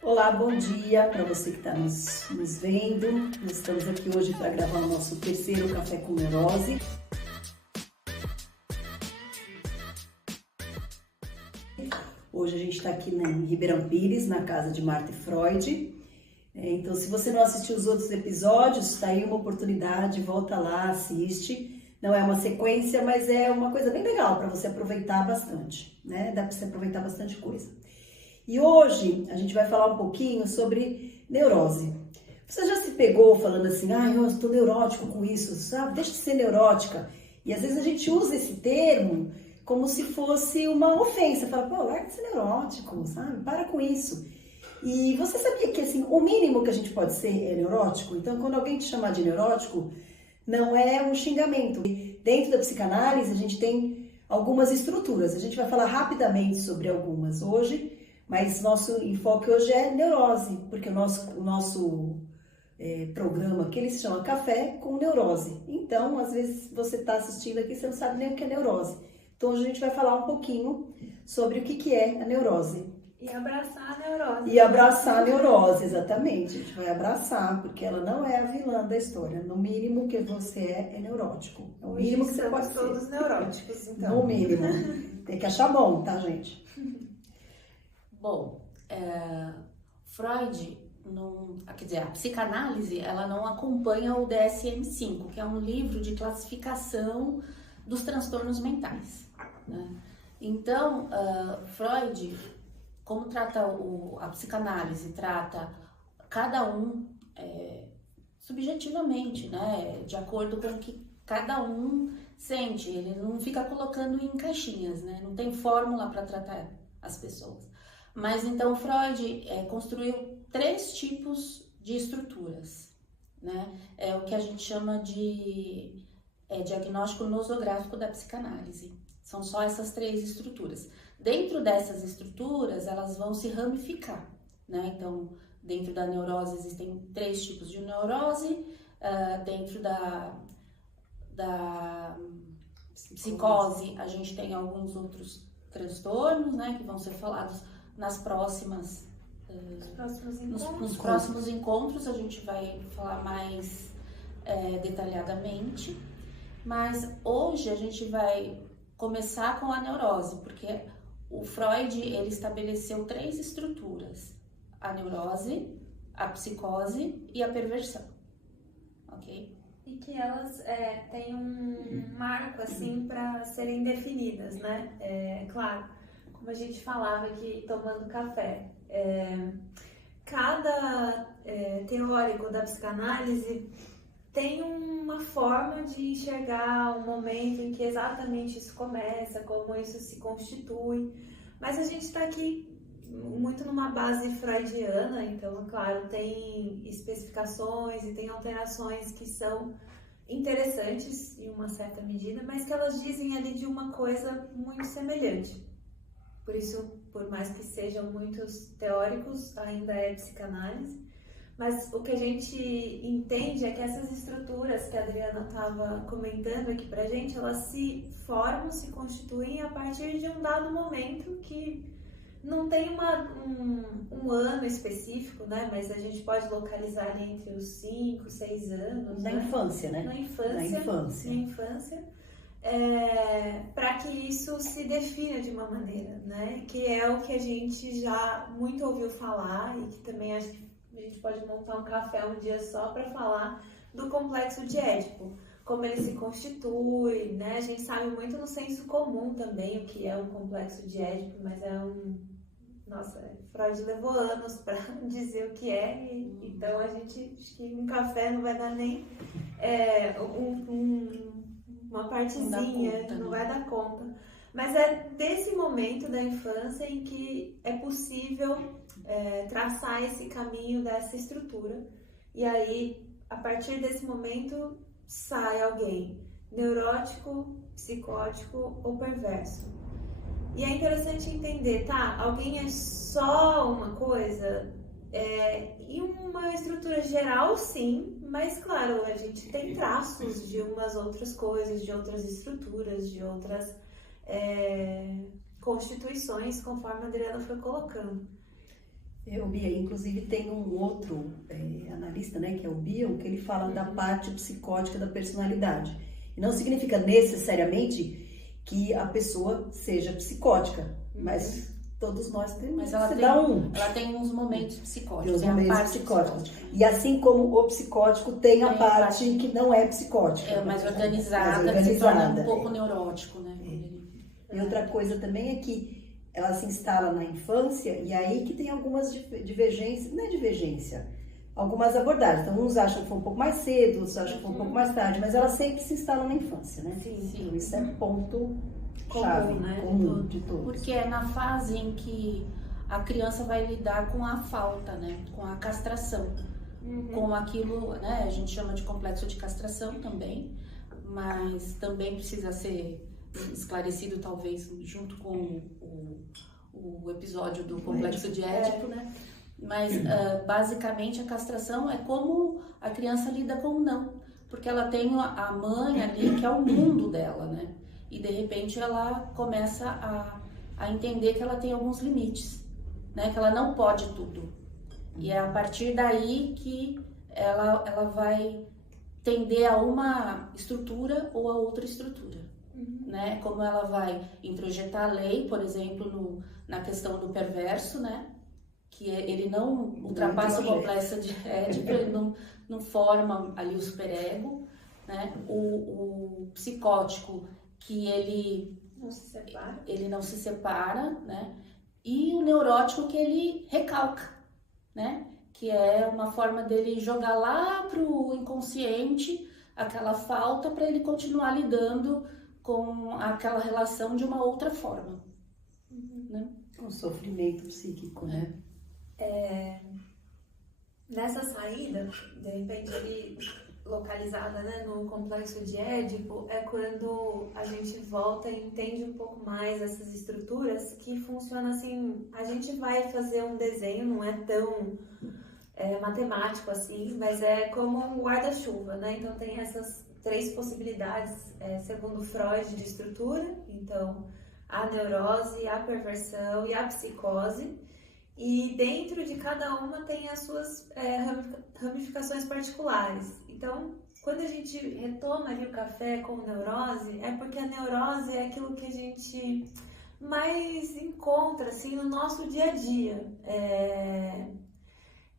Olá, bom dia para você que está nos vendo. Nós estamos aqui hoje para gravar o nosso terceiro Café com Neurose. Hoje a gente está aqui em Ribeirão Pires, na casa de Marta e Freud. Então, se você não assistiu os outros episódios, está aí uma oportunidade, volta lá, assiste. Não é uma sequência, mas é uma coisa bem legal para você aproveitar bastante, né? Dá para você aproveitar bastante coisa. E hoje a gente vai falar um pouquinho sobre neurose. Você já se pegou falando assim, eu estou neurótico com isso, sabe? Deixa de ser neurótica. E às vezes a gente usa esse termo como se fosse uma ofensa. Fala, pô, larga de ser neurótico, sabe? Para com isso. E você sabia que assim, o mínimo que a gente pode ser é neurótico? Então, quando alguém te chamar de neurótico, não é um xingamento. Dentro da psicanálise, a gente tem algumas estruturas. A gente vai falar rapidamente sobre algumas hoje. Mas nosso enfoque hoje é neurose, porque o nosso programa aqui ele se chama Café com Neurose. Então, às vezes você está assistindo aqui e você não sabe nem o que é neurose. Então, hoje a gente vai falar um pouquinho sobre o que é a neurose. E abraçar a neurose. E abraçar a neurose, exatamente. A gente vai abraçar, porque ela não é a vilã da história. No mínimo que você é neurótico. É o mínimo que você pode ser. Todos neuróticos, então. No mínimo. Tem que achar bom, tá, gente? Bom, Freud, quer dizer, a psicanálise, ela não acompanha o DSM-5, que é um livro de classificação dos transtornos mentais, né? Então, Freud, como trata a psicanálise, trata cada um subjetivamente, né? De acordo com o que cada um sente, ele não fica colocando em caixinhas, né? Não tem fórmula para tratar as pessoas. Mas então Freud construiu 3 tipos de estruturas, né? É o que a gente chama de diagnóstico nosográfico da psicanálise. São só essas 3 estruturas. Dentro dessas estruturas, elas vão se ramificar, né? Então, dentro da neurose existem 3 tipos de neurose, dentro da psicose a gente tem alguns outros transtornos, né? Que vão ser falados nos próximos encontros a gente vai falar mais detalhadamente, mas hoje a gente vai começar com a neurose, porque o Freud ele estabeleceu 3 estruturas: a neurose, a psicose e a perversão, ok? E que elas têm um marco assim para serem definidas, né? Claro. Como a gente falava aqui tomando café, cada teórico da psicanálise tem uma forma de enxergar o momento em que exatamente isso começa, como isso se constitui, mas a gente está aqui muito numa base freudiana, então, claro, tem especificações e tem alterações que são interessantes em uma certa medida, mas que elas dizem ali de uma coisa muito semelhante. Por isso, por mais que sejam muitos teóricos, ainda é psicanálise. Mas o que a gente entende é que essas estruturas que a Adriana estava comentando aqui pra gente, elas se formam, se constituem a partir de um dado momento que não tem um ano específico, né? Mas a gente pode localizar ali entre os 5, 6 anos. Na infância, né? Na infância. Para que isso se defina de uma maneira, né? Que é o que a gente já muito ouviu falar e que também acho que a gente pode montar um café um dia só para falar do complexo de Édipo, como ele se constitui, né? A gente sabe muito no senso comum também o que é um complexo de Édipo, mas Freud levou anos para dizer o que é, então a gente, acho que um café não vai dar nem uma partezinha, não vai dar conta. Mas é desse momento da infância em que é possível traçar esse caminho dessa estrutura. E aí, a partir desse momento, sai alguém neurótico, psicótico ou perverso. E é interessante entender, alguém é só uma coisa? Em uma estrutura geral, sim, mas claro, a gente tem traços de umas outras coisas, de outras estruturas, de outras constituições, conforme a Adriana foi colocando. O Bia, inclusive tem um outro analista, né, que é o Bion, que ele fala da parte psicótica da personalidade. E não significa necessariamente que a pessoa seja psicótica, mas todos nós temos. Mas ela tem uns momentos psicóticos. Tem uns momentos psicóticos. E assim como o psicótico tem a parte que não é psicótica. É mais organizada, se torna um pouco neurótico, né? E outra coisa também é que ela se instala na infância e aí que tem algumas divergências, não é divergência, algumas abordagens. Então, uns acham que foi um pouco mais cedo, outros acham que foi um pouco mais tarde, mas ela sempre se instala na infância, né? Sim. Então, isso é ponto chave, né? Comum de todos. Porque é na fase em que a criança vai lidar com a falta, né? Com a castração, com aquilo, né? A gente chama de complexo de castração também, mas também precisa ser esclarecido talvez junto com o episódio do complexo de Édipo, né? Mas basicamente a castração é como a criança lida com o não, porque ela tem a mãe ali que é o mundo dela, né? E de repente ela começa a entender que ela tem alguns limites, né? Que ela não pode tudo. E é a partir daí que ela vai tender a uma estrutura ou a outra estrutura. Né? Como ela vai introjetar a lei, por exemplo, na questão do perverso, né? Que ele não ultrapassa o complexo de Édipo, ele não forma ali o superego, né? O psicótico, que ele não se separa, né? E o neurótico, que ele recalca, né? Que é uma forma dele jogar lá pro inconsciente aquela falta para ele continuar lidando com aquela relação de uma outra forma, né? Um sofrimento psíquico, né? Nessa saída, de repente ali localizada, né, no complexo de Édipo, é quando a gente volta e entende um pouco mais essas estruturas que funcionam assim. A gente vai fazer um desenho, não é tão matemático assim, mas é como um guarda-chuva, né? Então tem essas 3 possibilidades, segundo Freud, de estrutura. Então, a neurose, a perversão e a psicose. E dentro de cada uma tem as suas ramificações particulares. Então, quando a gente retoma ali o café com neurose, é porque a neurose é aquilo que a gente mais encontra assim, no nosso dia a dia. É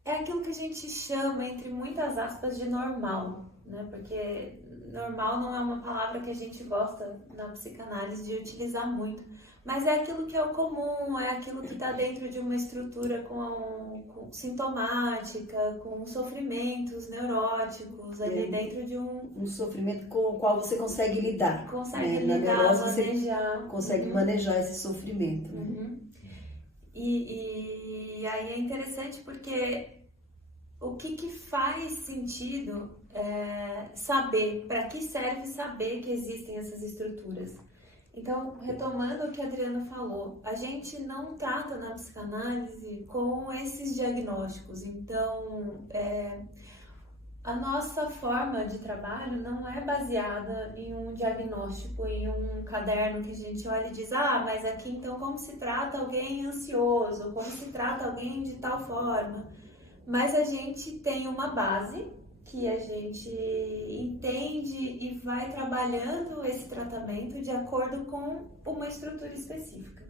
aquilo que a gente chama, entre muitas aspas, de normal, né? Porque normal não é uma palavra que a gente gosta na psicanálise de utilizar muito, mas é aquilo que é o comum, é aquilo que está dentro de uma estrutura com sintomática, com sofrimentos neuróticos, ali dentro de um sofrimento com o qual você consegue lidar. Consegue né? lidar, neurose, manejar. Você consegue manejar esse sofrimento. Né? E aí é interessante porque o que faz sentido saber, para que serve saber que existem essas estruturas. Então, retomando o que a Adriana falou, a gente não trata na psicanálise com esses diagnósticos. Então, a nossa forma de trabalho não é baseada em um diagnóstico, em um caderno que a gente olha e diz, mas aqui então como se trata alguém ansioso, como se trata alguém de tal forma. Mas a gente tem uma base que a gente entende e vai trabalhando esse tratamento de acordo com uma estrutura específica.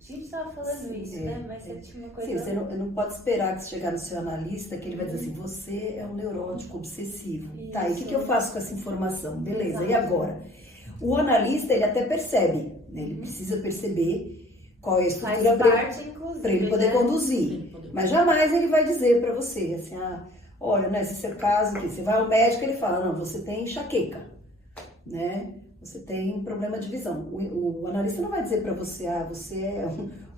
A gente estava falando isso, né? Mas você tinha uma coisa... Sim, você não pode esperar que você chegar no seu analista que ele vai dizer assim, você é um neurótico obsessivo. Isso. Tá, e o que eu faço com essa informação? Beleza, exato. E agora? O analista, ele até percebe, né? Ele precisa perceber qual é a estrutura para ele poder conduzir. Mas jamais ele vai dizer para você, assim, olha, né, esse seu caso aqui, você vai ao médico e ele fala, não, você tem enxaqueca, né? Você tem problema de visão. O analista não vai dizer para você, você é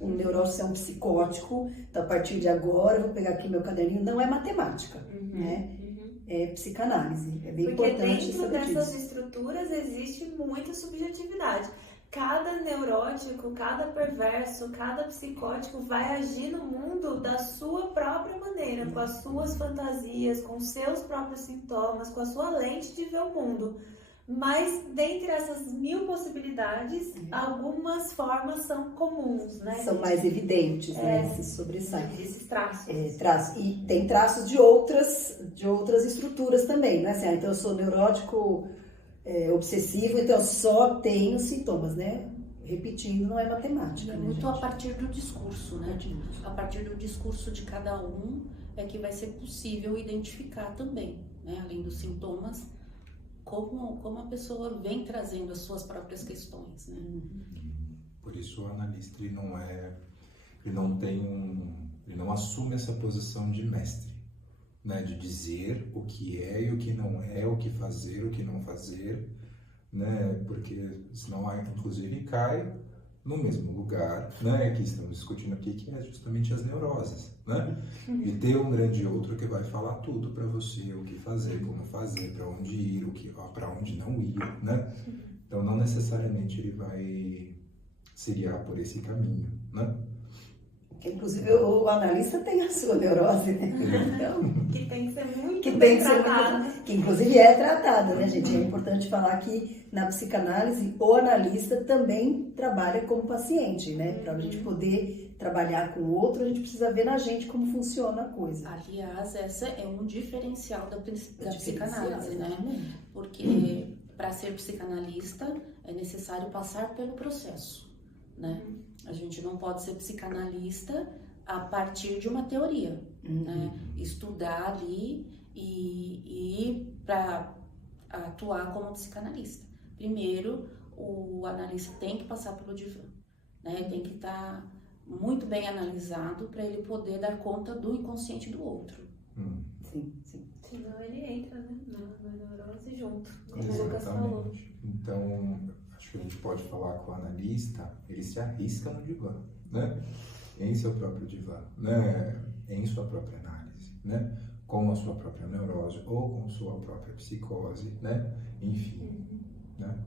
um neurótico, você é um psicótico, então a partir de agora eu vou pegar aqui meu caderninho. Não é matemática, né? É psicanálise. É bem importante saber disso. Porque dentro dessas estruturas existe muita subjetividade. Cada neurótico, cada perverso, cada psicótico vai agir no mundo da sua própria maneira, com as suas fantasias, com os seus próprios sintomas, com a sua lente de ver o mundo. Mas, dentre essas 1000 possibilidades, algumas formas são comuns, né? São mais evidentes, né? Se sobressaem. Esses traços. E tem traços de outras estruturas também, né? Assim, então eu sou neurótico obsessivo, então eu só tenho sintomas, né? Repetindo, não é matemática. É né, muito gente? a partir do discurso, né? A partir do discurso de cada um é que vai ser possível identificar também, né? Além dos sintomas, como a pessoa vem trazendo as suas próprias questões, né? Por isso o analista ele não assume essa posição de mestre, né? De dizer o que é e o que não é, o que fazer, o que não fazer, né? Porque senão, inclusive, cai no mesmo lugar, né? Que estamos discutindo aqui, que é justamente as neuroses, né? E ter um grande outro que vai falar tudo para você, o que fazer, como fazer, para onde ir, para onde não ir, né? Então, não necessariamente ele vai se guiar por esse caminho, né? Que, inclusive, o analista tem a sua neurose, né? Então, Que tem que ser muito que bem tem que ser tratada. muito, que inclusive é tratada, né, gente? É importante falar que na psicanálise o analista também trabalha como paciente, né? Para a gente poder trabalhar com o outro, a gente precisa ver na gente como funciona a coisa. Aliás, essa é um diferencial da psicanálise, né? Exatamente. Porque para ser psicanalista é necessário passar pelo processo, né? A gente não pode ser psicanalista a partir de uma teoria, né? Estudar ali e ir para atuar como psicanalista. Primeiro, o analista tem que passar pelo divã, né? Tem que estar muito bem analisado para ele poder dar conta do inconsciente do outro. Sim, sim. Senão ele entra, né? Na neurose junto, como o Lucas falou. Exatamente. Então, acho que a gente pode falar que o analista, ele se arrisca no divã, né? Em seu próprio divã, né? Em sua própria análise, né? Com a sua própria neurose ou com sua própria psicose, né? Enfim, né?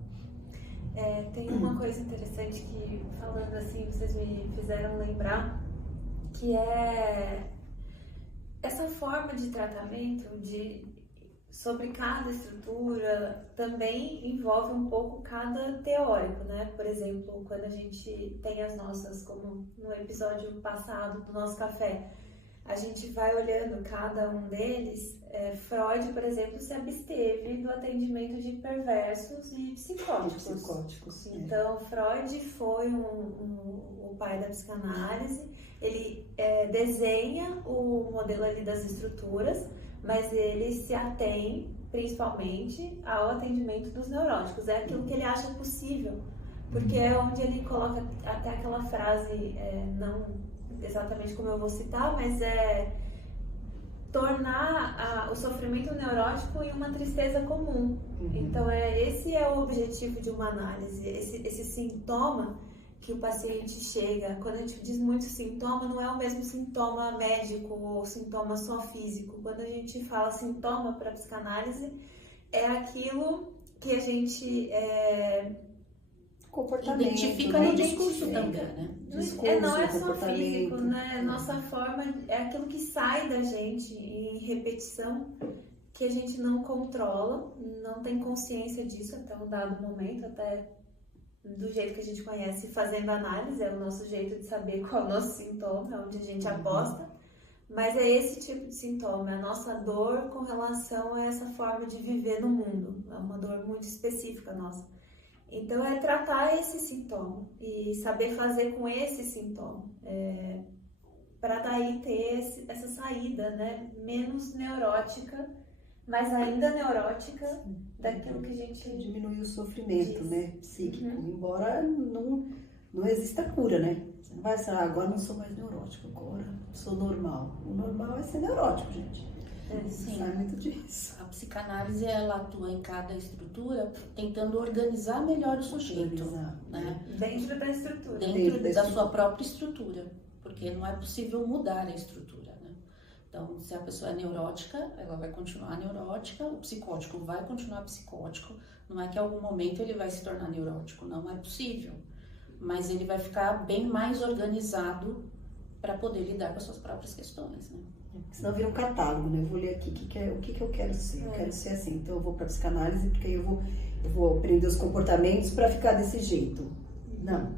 Tem uma coisa interessante que, falando assim, vocês me fizeram lembrar, que é essa forma de tratamento sobre cada estrutura também envolve um pouco cada teórico, né? Por exemplo, quando a gente tem as nossas, como no episódio passado do nosso café, a gente vai olhando cada um deles. Freud, por exemplo, se absteve do atendimento de perversos e psicóticos. Então, Freud foi o pai da psicanálise. Ele desenha o modelo ali das estruturas, mas ele se atém principalmente ao atendimento dos neuróticos. É aquilo que ele acha possível, porque é onde ele coloca até aquela frase, não exatamente como eu vou citar, mas tornar o sofrimento neurótico em uma tristeza comum. Então, esse é o objetivo de uma análise, esse sintoma que o paciente chega. Quando a gente diz muito sintoma, não é o mesmo sintoma médico ou sintoma só físico. Quando a gente fala sintoma para psicanálise, é aquilo que a gente identifica no discurso também, né? Não é só físico, né? Nossa forma é aquilo que sai da gente em repetição, que a gente não controla, não tem consciência disso até um dado momento, até do jeito que a gente conhece, fazendo análise, é o nosso jeito de saber qual é o nosso sintoma, é onde a gente aposta. Mas é esse tipo de sintoma, é a nossa dor com relação a essa forma de viver no mundo. É uma dor muito específica nossa. Então, é tratar esse sintoma e saber fazer com esse sintoma, para daí ter essa saída, né? Menos neurótica, mas ainda neurótica, daquilo que a gente... Diminuir o sofrimento, diz. né? Psíquico, embora não exista cura, né? Você não vai ser, agora não sou mais neurótico, agora sou normal. O normal é ser neurótico, gente. Sim. Sabe muito disso. A psicanálise, ela atua em cada estrutura tentando organizar melhor o sujeito, né? Dentro da estrutura. Dentro da sua própria estrutura, porque não é possível mudar a estrutura, né? Então, se a pessoa é neurótica, ela vai continuar neurótica, o psicótico vai continuar psicótico, não é que em algum momento ele vai se tornar neurótico, não é possível, mas ele vai ficar bem mais organizado para poder lidar com as suas próprias questões, né? Senão vira um catálogo, né? Eu vou ler aqui o que eu quero ser. Eu quero ser assim, então eu vou para psicanálise porque aí eu vou aprender os comportamentos para ficar desse jeito. Não.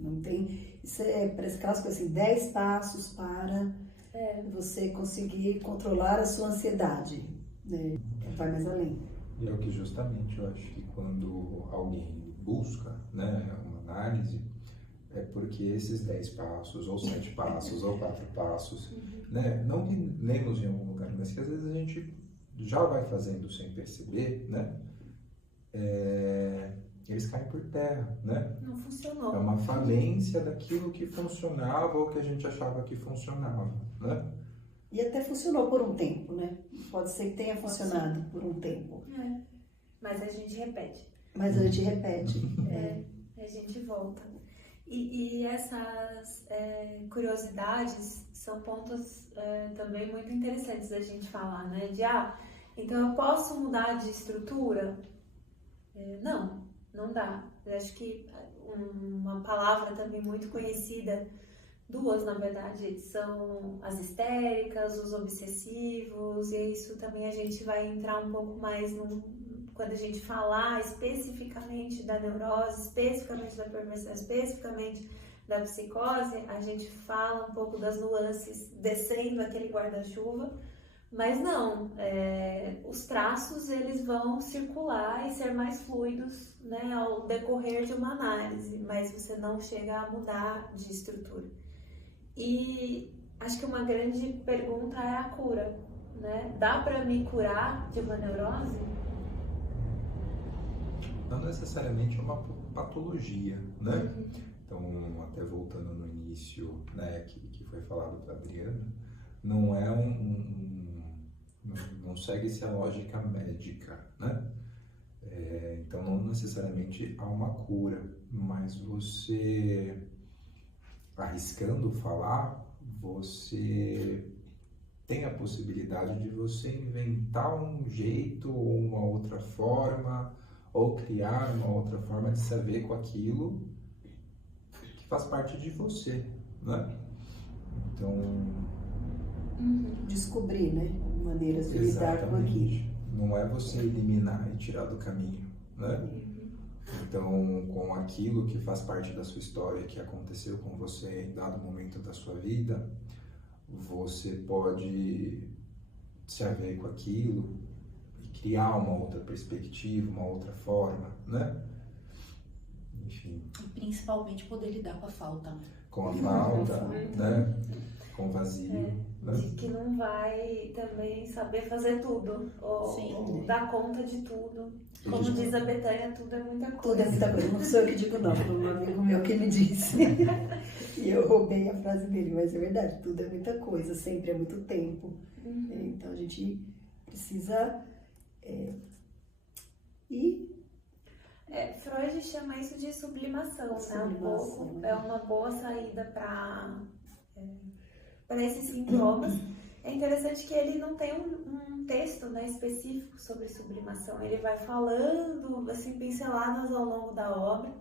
Não tem... Isso parece aquelas coisas assim, 10 passos para você conseguir controlar a sua ansiedade. Né? Vai mais além. E é o que justamente eu acho que quando alguém busca, né, uma análise, é porque esses 10 passos, ou 7 passos, ou 4 passos, né, não que lemos em algum lugar, mas que às vezes a gente já vai fazendo sem perceber, né, eles caem por terra, né? Não funcionou. É uma falência daquilo que funcionava ou que a gente achava que funcionava, né? E até funcionou por um tempo, né? Pode ser que tenha funcionado por um tempo. Mas a gente repete. Mas a gente repete. A gente volta. E essas curiosidades são pontos também muito interessantes da gente falar, né? Então eu posso mudar de estrutura? Não dá. Eu acho que uma palavra também muito conhecida, duas na verdade, são as histéricas, os obsessivos, e isso também a gente vai entrar um pouco mais quando a gente falar especificamente da neurose, especificamente da perversão, especificamente da psicose, a gente fala um pouco das nuances descendo aquele guarda-chuva, mas não, os traços eles vão circular e ser mais fluidos, né, ao decorrer de uma análise, mas você não chega a mudar de estrutura. E acho que uma grande pergunta é a cura, né? Dá para me curar de uma neurose? Não necessariamente é uma patologia, né? Então, até voltando no início, né, que foi falado para a Adriana, não é não segue-se a lógica médica, né? Então, não necessariamente há uma cura, mas você, arriscando falar, você tem a possibilidade de você inventar um jeito ou uma outra forma, ou criar uma outra forma de saber com aquilo que faz parte de você, né? Então... Descobrir, né? Maneiras de lidar com aquilo. Não é você eliminar e tirar do caminho, né? Então, com aquilo que faz parte da sua história, que aconteceu com você em dado momento da sua vida, você pode se haver com aquilo e criar uma outra perspectiva, uma outra forma, né? Enfim. E principalmente poder lidar com a falta, né? Com a falta, né? Com o vazio. Né? De que não vai também saber fazer tudo, ou dar conta de tudo. Como diz a Betânia, tudo é muita coisa. Tudo é muita coisa. Não sou eu que digo não, foi um amigo meu que me disse. E eu roubei a frase dele, mas é verdade, tudo é muita coisa, sempre é muito tempo. Então a gente precisa Freud chama isso de sublimação, né? Um pouco. É uma boa saída para esses sintomas. É interessante que ele não tem um texto, né, específico sobre sublimação. Ele vai falando, assim, pinceladas ao longo da obra,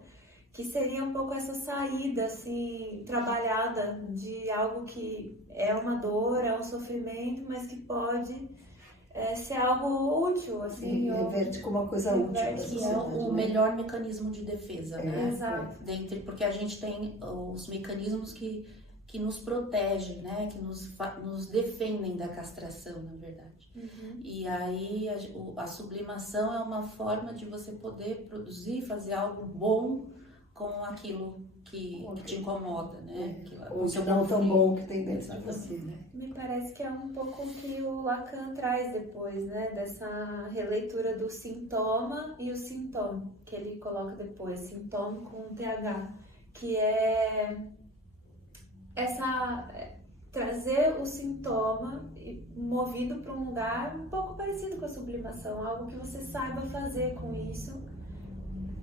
que seria um pouco essa saída, assim, trabalhada de algo que é uma dor, é um sofrimento, mas que pode ser algo útil, assim. Reverte como uma coisa útil. Que é o melhor mecanismo de defesa, né? Exato. Porque a gente tem os mecanismos que nos protegem, né? Que nos defendem da castração, na verdade. E aí a sublimação é uma forma de você poder produzir, fazer algo bom com aquilo que te incomoda, né? Ou de não tão bom que tem dentro de você, né? Me parece que é um pouco o que o Lacan traz depois, né? Dessa releitura do sintoma e o sintoma, que ele coloca depois, sintoma com TH, que é trazer o sintoma movido para um lugar um pouco parecido com a sublimação, algo que você saiba fazer com isso,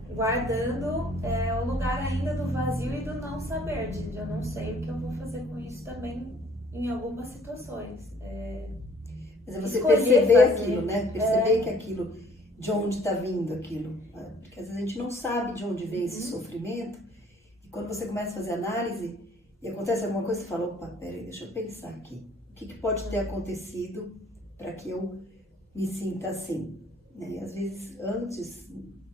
guardando o lugar ainda do vazio e do não saber, de eu não sei o que eu vou fazer com isso também em algumas situações. Mas é você perceber aquilo, né? Perceber que aquilo, de onde está vindo aquilo. Porque às vezes a gente não sabe de onde vem esse sofrimento, e quando você começa a fazer análise, e acontece alguma coisa, você fala, opa, peraí, deixa eu pensar aqui. O que pode ter acontecido para que eu me sinta assim? Né? E às vezes, antes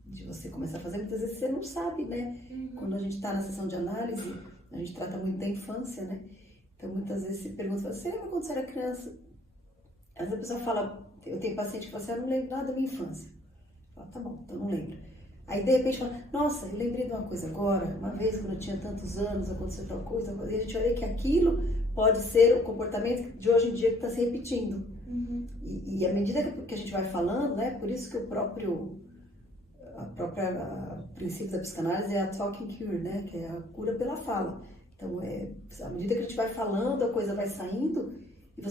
de você começar a fazer, muitas vezes você não sabe, né? Quando a gente está na sessão de análise, a gente trata muito da infância, né? Então, muitas vezes se pergunta, você lembra quando você era criança? Às vezes a pessoa fala, eu tenho paciente que fala assim, eu não lembro nada da minha infância. Eu falo, tá bom, então não lembro. Aí, de repente, fala, nossa, eu lembrei de uma coisa agora, uma vez, quando eu tinha tantos anos, aconteceu tal coisa, e a gente vai ver que aquilo pode ser o comportamento de hoje em dia que está se repetindo. E à medida que a gente vai falando, né, por isso que o princípio da psicanálise é a talking cure, né, que é a cura pela fala. Então, à medida que a gente vai falando, a coisa vai saindo, e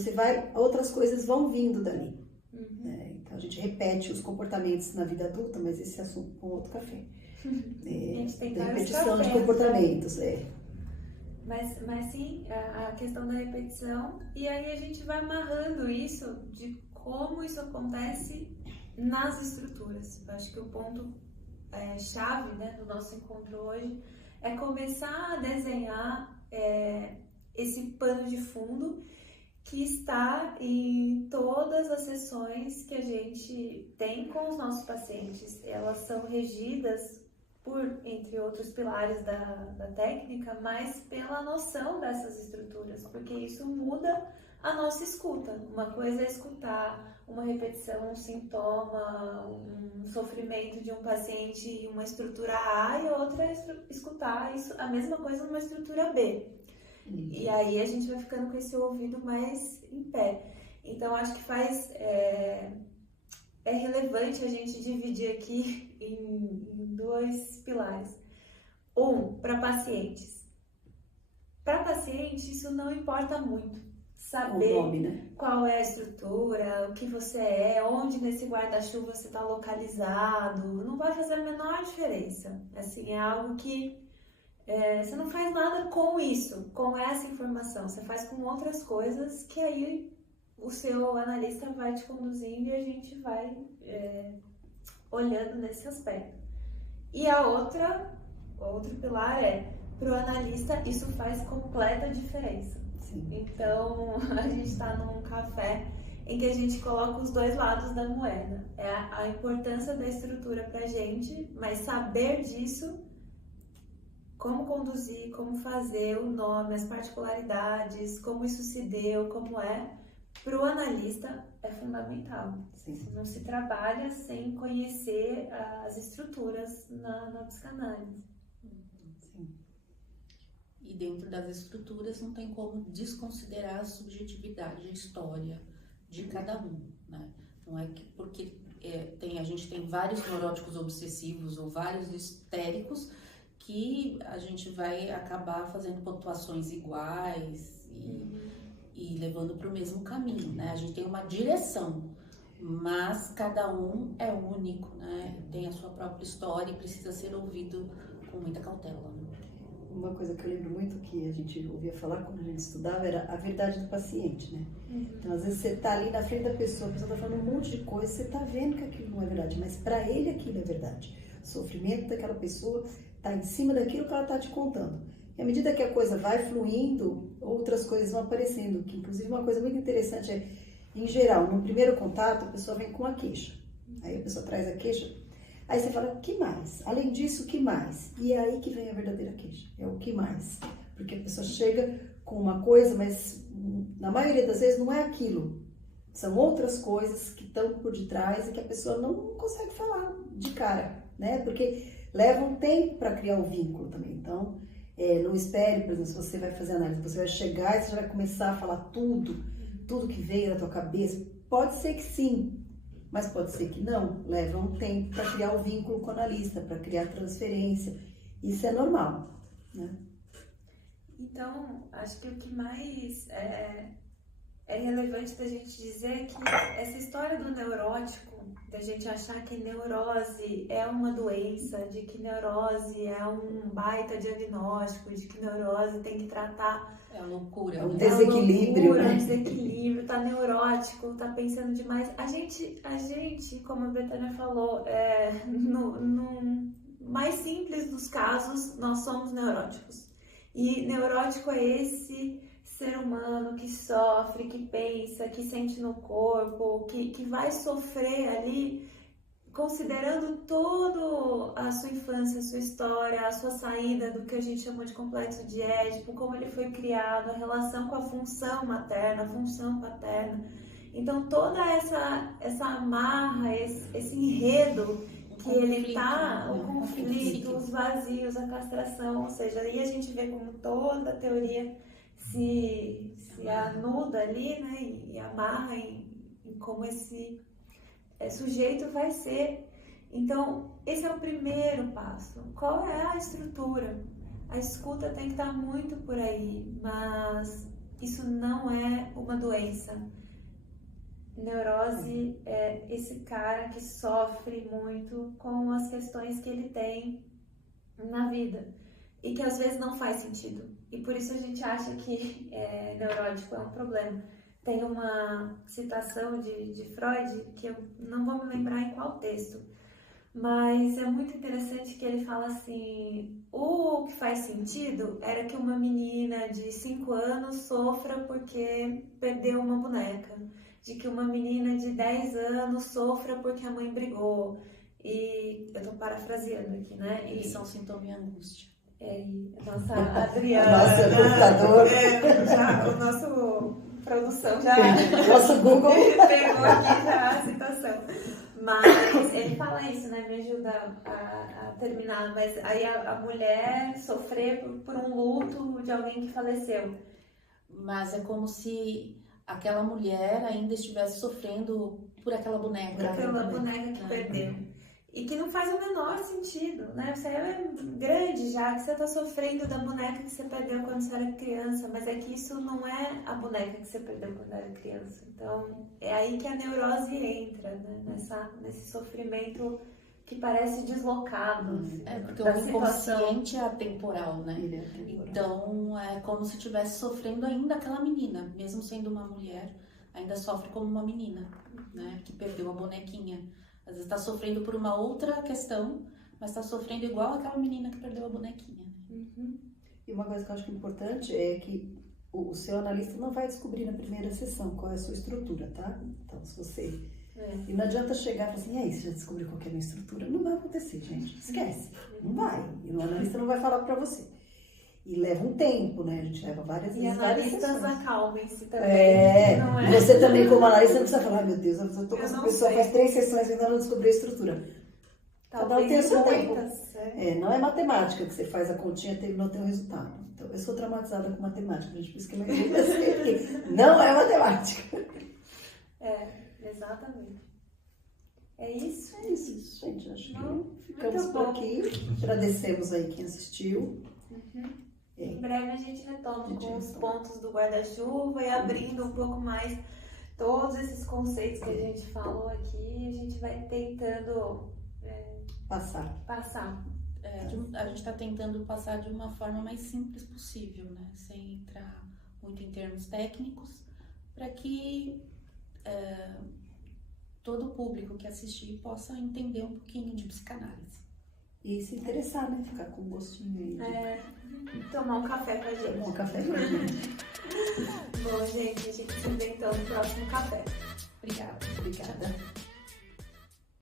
outras coisas vão vindo dali. Então, a gente repete os comportamentos na vida adulta, mas esse assunto com outro café. A gente tem repetição de comportamentos. Mas sim, a questão da repetição, e aí a gente vai amarrando isso de como isso acontece nas estruturas. Eu acho que o ponto chave, né, do nosso encontro hoje é começar a desenhar esse pano de fundo que está em todas as sessões que a gente tem com os nossos pacientes. Elas são regidas por, entre outros pilares da técnica, mas pela noção dessas estruturas, porque isso muda a nossa escuta. Uma coisa é escutar uma repetição, um sintoma, um sofrimento de um paciente em uma estrutura A, e outra é escutar isso, a mesma coisa numa estrutura B. E aí a gente vai ficando com esse ouvido mais em pé. Então, acho que é relevante a gente dividir aqui em dois pilares. Para pacientes. Para pacientes, isso não importa muito. Saber o nome, né? Qual é a estrutura, o que você é, onde nesse guarda-chuva você está localizado, não vai fazer a menor diferença. Assim, é algo que você não faz nada com isso, com essa informação. Você faz com outras coisas que aí o seu analista vai te conduzindo e a gente vai olhando nesse aspecto. E outro pilar para o analista, isso faz completa diferença. Sim. Então, a gente está num café em que a gente coloca os dois lados da moeda. É a importância da estrutura para a gente, mas saber disso, como conduzir, como fazer, o nome, as particularidades, como isso se deu, como para o analista é fundamental. Sim. Não se trabalha sem conhecer as estruturas na psicanálise. Sim. E dentro das estruturas não tem como desconsiderar a subjetividade, a história de cada um, né? Não é que porque a gente tem vários neuróticos obsessivos ou vários histéricos que a gente vai acabar fazendo pontuações iguais e levando para o mesmo caminho, né? A gente tem uma direção, mas cada um é único, né? Tem a sua própria história e precisa ser ouvido com muita cautela. Uma coisa que eu lembro muito que a gente ouvia falar quando a gente estudava era a verdade do paciente, né? Então, às vezes você tá ali na frente da pessoa, a pessoa tá falando um monte de coisa, você tá vendo que aquilo não é verdade, mas para ele aquilo é verdade. O sofrimento daquela pessoa tá em cima daquilo que ela tá te contando. E à medida que a coisa vai fluindo, outras coisas vão aparecendo, que inclusive uma coisa muito interessante em geral, no primeiro contato, a pessoa vem com a queixa. Aí a pessoa traz a queixa, aí você fala, que mais? Além disso, que mais? E é aí que vem a verdadeira queixa, é o que mais. Porque a pessoa chega com uma coisa, mas na maioria das vezes não é aquilo. São outras coisas que estão por detrás e que a pessoa não consegue falar de cara, né? Porque leva um tempo para criar o vínculo também. Então, não espere, por exemplo, se você vai fazer análise, você vai chegar e você já vai começar a falar tudo que veio na tua cabeça. Pode ser que sim, mas pode ser que não. Leva um tempo para criar o vínculo com o analista, para criar transferência. Isso é normal, né? Então, acho que o que mais é relevante da gente dizer é que essa história do neurótico, da gente achar que neurose é uma doença, de que neurose é um baita diagnóstico, de que neurose tem que tratar... É uma loucura. É um desequilíbrio, né? né? É um desequilíbrio, tá neurótico, tá pensando demais. A gente, como a Betânia falou, no mais simples dos casos, nós somos neuróticos. E neurótico é esse ser humano que sofre, que pensa, que sente no corpo, que vai sofrer ali, considerando toda a sua infância, a sua história, a sua saída do que a gente chamou de complexo de Édipo, como ele foi criado, a relação com a função materna, a função paterna. Então toda essa amarra, esse enredo que ele tá, o conflito, os vazios, a castração, ou seja, aí a gente vê como toda a teoria se anuda ali, né, e amarra em como esse sujeito vai ser. Então, esse é o primeiro passo. Qual é a estrutura? A escuta tem que estar muito por aí, mas isso não é uma doença. Neurose é esse cara que sofre muito com as questões que ele tem na vida e que às vezes não faz sentido. E por isso a gente acha que neurótico é um problema. Tem uma citação de Freud, que eu não vou me lembrar em qual texto, mas é muito interessante que ele fala assim: o que faz sentido era que uma menina de 5 anos sofra porque perdeu uma boneca, de que uma menina de 10 anos sofra porque a mãe brigou. E eu tô parafraseando aqui, né? Eles são sintoma e angústia. E a nossa Adriana, nosso computador, já, o nosso produção já nosso Google pegou aqui já a citação. Mas ele fala isso, né? Me ajuda a terminar. Mas aí a mulher sofrer por um luto de alguém que faleceu. Mas é como se aquela mulher ainda estivesse sofrendo por aquela boneca. Por aquela boneca que perdeu. E que não faz o menor sentido, né? Você é grande já, que você tá sofrendo da boneca que você perdeu quando você era criança, mas é que isso não é a boneca que você perdeu quando era criança. Então, é aí que a neurose entra, né? Nesse sofrimento que parece deslocado. Assim, porque o inconsciente é atemporal, né? Ele é atemporal. Então, é como se estivesse sofrendo ainda aquela menina, mesmo sendo uma mulher, ainda sofre como uma menina, né? Que perdeu a bonequinha. Às vezes está sofrendo por uma outra questão, mas está sofrendo igual aquela menina que perdeu a bonequinha. Uhum. E uma coisa que eu acho que é importante é que o seu analista não vai descobrir na primeira sessão qual é a sua estrutura, tá? Então, se você... E não adianta chegar e falar assim: e aí, você já descobriu qual que é a minha estrutura? Não vai acontecer, gente. Esquece. Não vai. E o analista não vai falar pra você. E leva um tempo, né? A gente leva várias vezes. E analistas acalmem-se também. Não é? Você também, como analista, não precisa falar: ai meu Deus, eu tô com essa pessoa faz 3 sessões e ainda não descobri a estrutura. Cada um tem o seu tempo. Não é matemática que você faz a continha e não tem o resultado. Então, eu sou traumatizada com matemática, gente, por isso que eu me não é matemática. Exatamente. É isso? É isso, gente. Acho que ficamos por aqui. Agradecemos aí quem assistiu. Em breve a gente retoma com os pontos do guarda-chuva e abrindo um pouco mais todos esses conceitos que a gente falou aqui. A gente vai tentando passar. A gente está tentando passar de uma forma mais simples possível, né? Sem entrar muito em termos técnicos, para que todo o público que assistir possa entender um pouquinho de psicanálise. E se interessar, né? Ficar com um gostinho aí. Tomar um café com a gente. Tomar um café com a gente. Bom, gente, a gente se vê então no próximo café. Obrigada. Obrigada.